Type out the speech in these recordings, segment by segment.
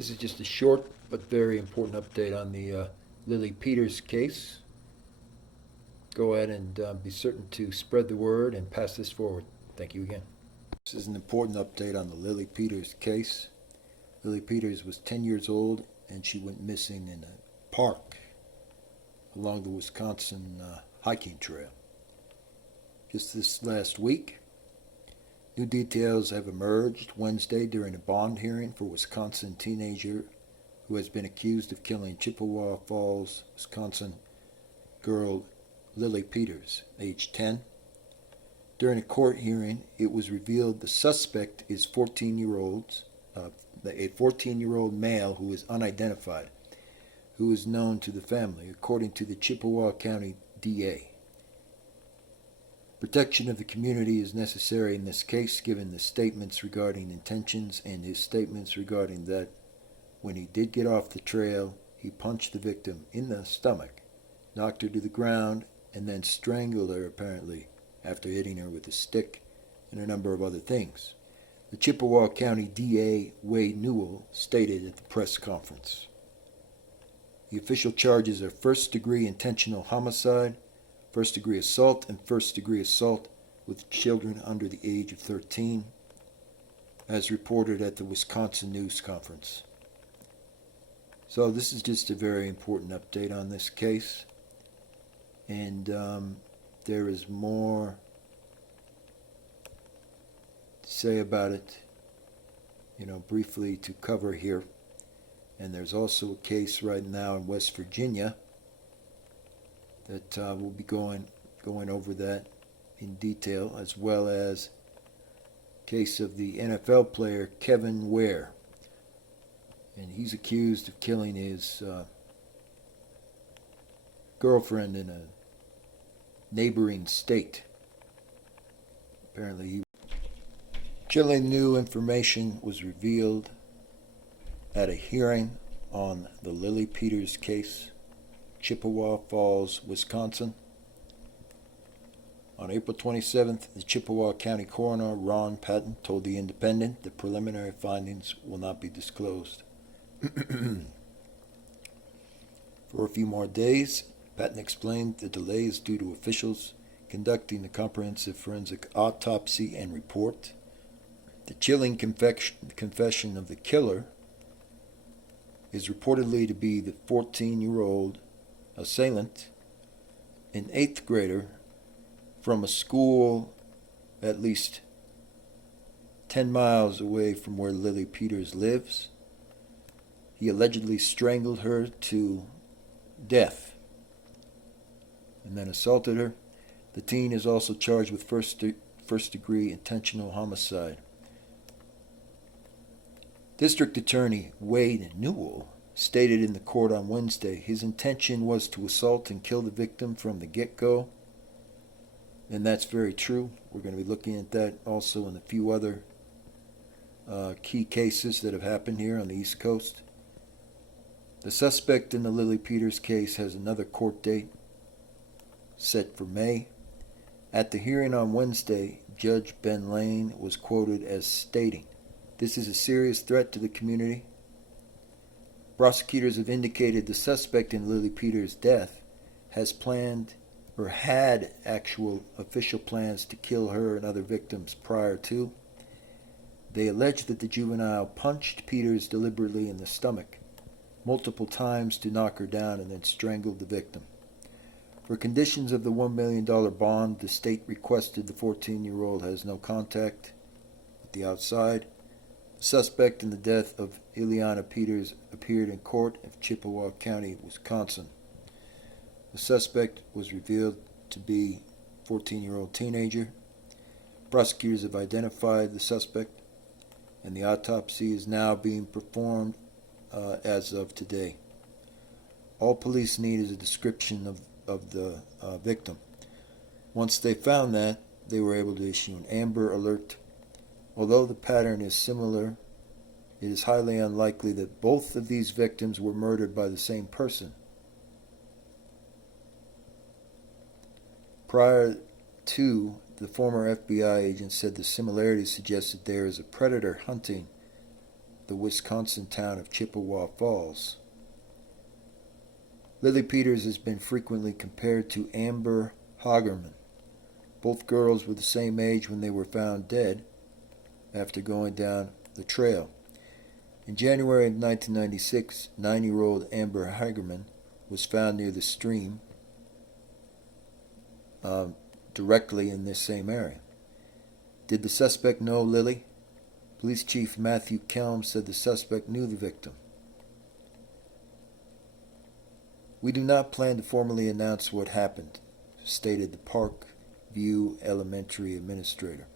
This is just a short but very important update on the Lily Peters case. Go ahead and be certain to spread the word and pass this forward. Thank you again. This is an important update on the Lily Peters case. Lily Peters was 10 years old and she went missing in a park along the Wisconsin hiking trail. Just this last week, new details have emerged Wednesday during a bond hearing for a Wisconsin teenager who has been accused of killing Chippewa Falls, Wisconsin girl Lily Peters, age 10. During a court hearing, it was revealed the suspect is a 14-year-old male who is unidentified, who is known to the family, according to the Chippewa County DA. Protection of the community is necessary in this case, given the statements regarding intentions and his statements regarding that when he did get off the trail, he punched the victim in the stomach, knocked her to the ground, and then strangled her, apparently, after hitting her with a stick and a number of other things. The Chippewa County DA, Wade Newell, stated at the press conference. The official charges are first-degree intentional homicide, first-degree assault, and first-degree assault with children under the age of 13, as reported at the Wisconsin News Conference. So this is just a very important update on this case, and there is more to say about it, briefly to cover here. And there's also a case right now in West Virginia that we'll be going over that in detail, as well as case of the NFL player Kevin Ware, and he's accused of killing his girlfriend in a neighboring state. Apparently, chilling new information was revealed at a hearing on the Lily Peters case, Chippewa Falls, Wisconsin. On April 27th, the Chippewa County Coroner, Ron Patton, told The Independent the preliminary findings will not be disclosed. For a few more days, Patton explained the delay is due to officials conducting the comprehensive forensic autopsy and report. The chilling confession of the killer is reportedly to be the 14-year-old assailant, an 8th grader from a school at least 10 miles away from where Lily Peters lives. He allegedly strangled her to death and then assaulted her. The teen is also charged with first-degree intentional homicide. District Attorney Wade Newell stated in the court on Wednesday his intention was to assault and kill the victim from the get-go, and that's very true. We're going to be looking at that also in a few other key cases that have happened here on the East Coast. The suspect in the Lily Peters case has another court date set for May. At the hearing on Wednesday, Judge Ben Lane was quoted as stating, "This is a serious threat to the community. Prosecutors have indicated the suspect in Lily Peters' death has planned or had actual official plans to kill her and other victims prior to. They allege that the juvenile punched Peters deliberately in the stomach multiple times to knock her down and then strangled the victim. For conditions of the $1 million bond, the state requested the 14-year-old has no contact with the outside. The suspect in the death of Ileana Peters appeared in court of Chippewa County, Wisconsin. The suspect was revealed to be a 14-year-old teenager. Prosecutors have identified the suspect, and the autopsy is now being performed as of today. All police need is a description of the victim. Once they found that, they were able to issue an Amber Alert. Although the pattern is similar, it is highly unlikely that both of these victims were murdered by the same person. Prior to, the former FBI agent said the similarities suggested there is a predator hunting the Wisconsin town of Chippewa Falls. Lily Peters has been frequently compared to Amber Hagerman. Both girls were the same age when they were found dead after going down the trail. In January of 1996, 9-year-old Amber Hagerman was found near the stream directly in this same area. Did the suspect know Lily? Police Chief Matthew Kelm said the suspect knew the victim. "We do not plan to formally announce what happened," stated the Park View Elementary administrator.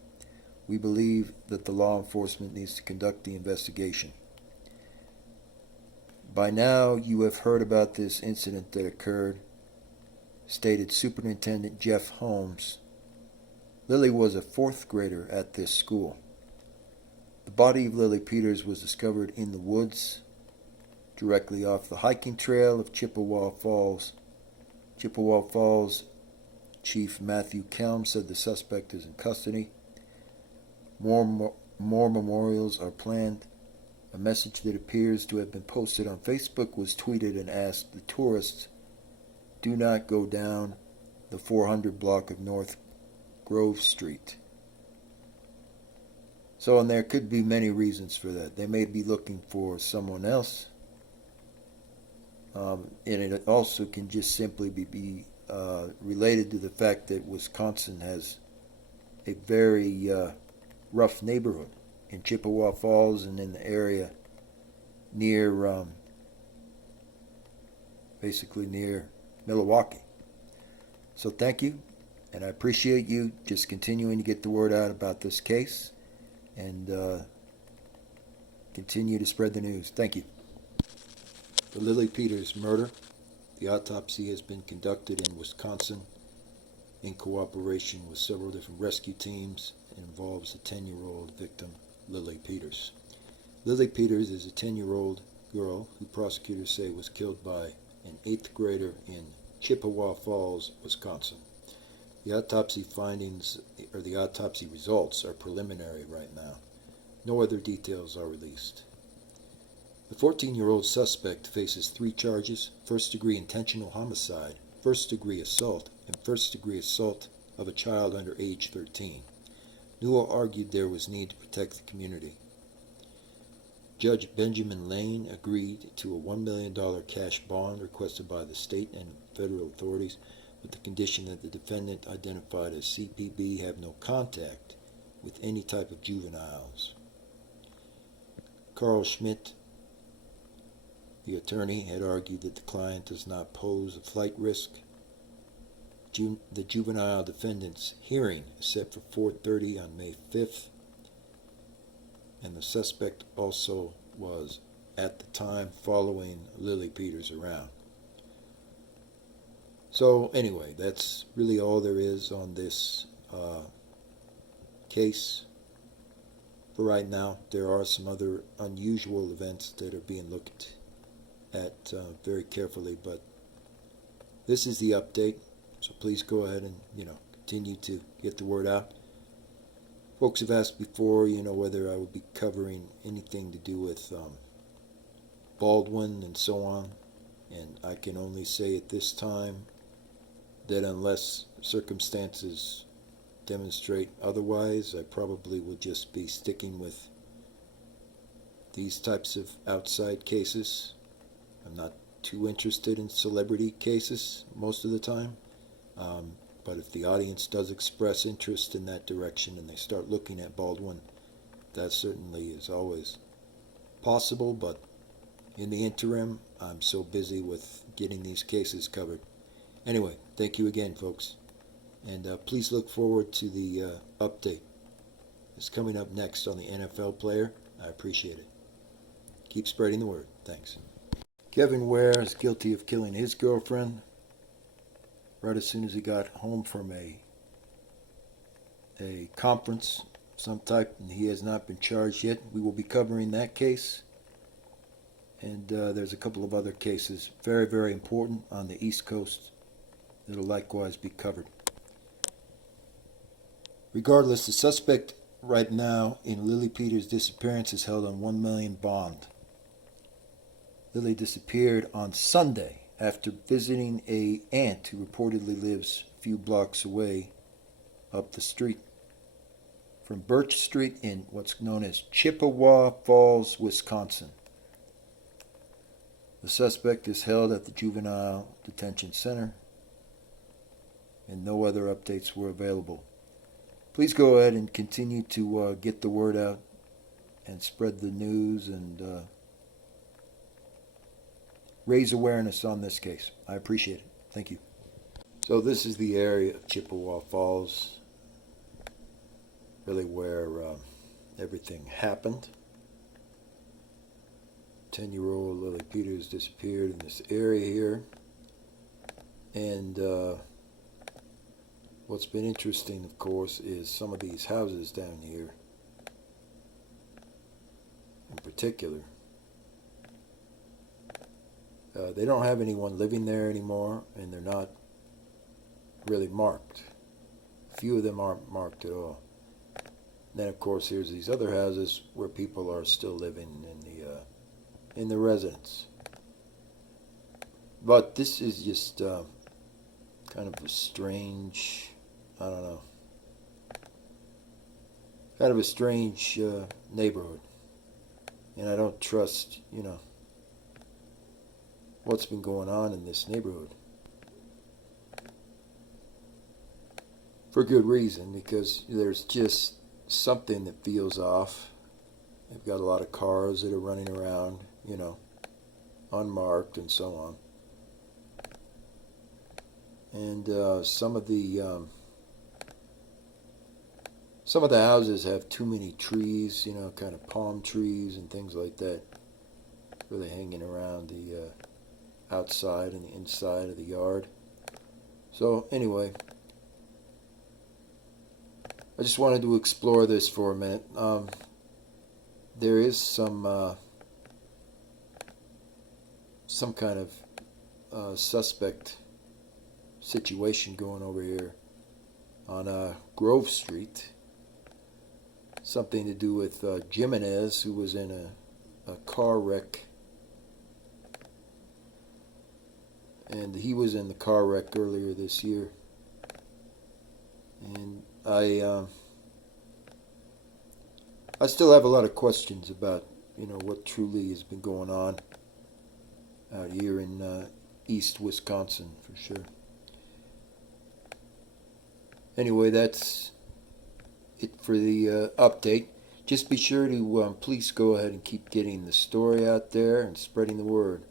"We believe that the law enforcement needs to conduct the investigation. By now you have heard about this incident that occurred," stated Superintendent Jeff Holmes. Lily was a 4th grader at this school. The body of Lily Peters was discovered in the woods directly off the hiking trail of Chippewa Falls. Chippewa Falls Chief Matthew Kelm said the suspect is in custody. More memorials are planned. A message that appears to have been posted on Facebook was tweeted and asked the tourists, "Do not go down the 400 block of North Grove Street." So, and there could be many reasons for that. They may be looking for someone else. And it also can just simply be related to the fact that Wisconsin has a very rough neighborhood in Chippewa Falls and in the area near, basically near Milwaukee. So thank you, and I appreciate you just continuing to get the word out about this case and continue to spread the news. Thank you. The Lily Peters murder. The autopsy has been conducted in Wisconsin in cooperation with several different rescue teams. It involves the 10-year-old victim, Lily Peters. Lily Peters is a 10-year-old girl who prosecutors say was killed by an 8th grader in Chippewa Falls, Wisconsin. The autopsy findings, or the autopsy results, are preliminary right now. No other details are released. The 14-year-old suspect faces 3 charges: first-degree intentional homicide, first-degree assault, and first-degree assault of a child under age 13. Newell argued there was need to protect the community. Judge Benjamin Lane agreed to a $1 million cash bond requested by the state and federal authorities with the condition that the defendant, identified as CPB, have no contact with any type of juveniles. Carl Schmidt, the attorney, had argued that the client does not pose a flight risk. The juvenile defendant's hearing is set for 4:30 on May 5th, and the suspect also was at the time following Lily Peters around. So anyway, that's really all there is on this case for right now. There are some other unusual events that are being looked at very carefully, but this is the update. So please go ahead and continue to get the word out. Folks have asked before, whether I would be covering anything to do with Baldwin and so on, and I can only say at this time that unless circumstances demonstrate otherwise, I probably will just be sticking with these types of outside cases. I'm not too interested in celebrity cases most of the time, but if the audience does express interest in that direction and they start looking at Baldwin, that certainly is always possible, but in the interim, I'm so busy with getting these cases covered. Anyway, thank you again, folks, and please look forward to the update. It's coming up next on the NFL Player. I appreciate it. Keep spreading the word. Thanks. Kevin Ware is guilty of killing his girlfriend right as soon as he got home from a conference of some type, and he has not been charged yet. We will be covering that case, and there's a couple of other cases, very, very important, on the East Coast that will likewise be covered. Regardless, the suspect right now in Lily Peters' disappearance is held on $1 million bond. Lily disappeared on Sunday after visiting a aunt who reportedly lives a few blocks away up the street from Birch Street in what's known as Chippewa Falls, Wisconsin. The suspect is held at the Juvenile Detention Center, and no other updates were available. Please go ahead and continue to get the word out and spread the news and raise awareness on this case. I appreciate it. Thank you. So this is the area of Chippewa Falls, really where everything happened. 10-year-old Lily Peters disappeared in this area here. And what's been interesting, of course, is some of these houses down here in particular. They don't have anyone living there anymore, and they're not really marked. A few of them aren't marked at all. Then, of course, here's these other houses where people are still living in the residence. But this is just kind of a strange, I don't know, kind of a strange neighborhood. And I don't trust, what's been going on in this neighborhood. For good reason, because there's just something that feels off. They've got a lot of cars that are running around, unmarked and so on. And some of the houses have too many trees, kind of palm trees and things like that, really hanging around the outside and the inside of the yard. So anyway, I just wanted to explore this for a minute. There is some kind of suspect situation going over here on Grove Street. Something to do with Jimenez, who was in a car wreck. And he was in the car wreck earlier this year. And I still have a lot of questions about, what truly has been going on out here in East Wisconsin, for sure. Anyway, that's it for the update. Just be sure to please go ahead and keep getting the story out there and spreading the word.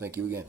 Thank you again.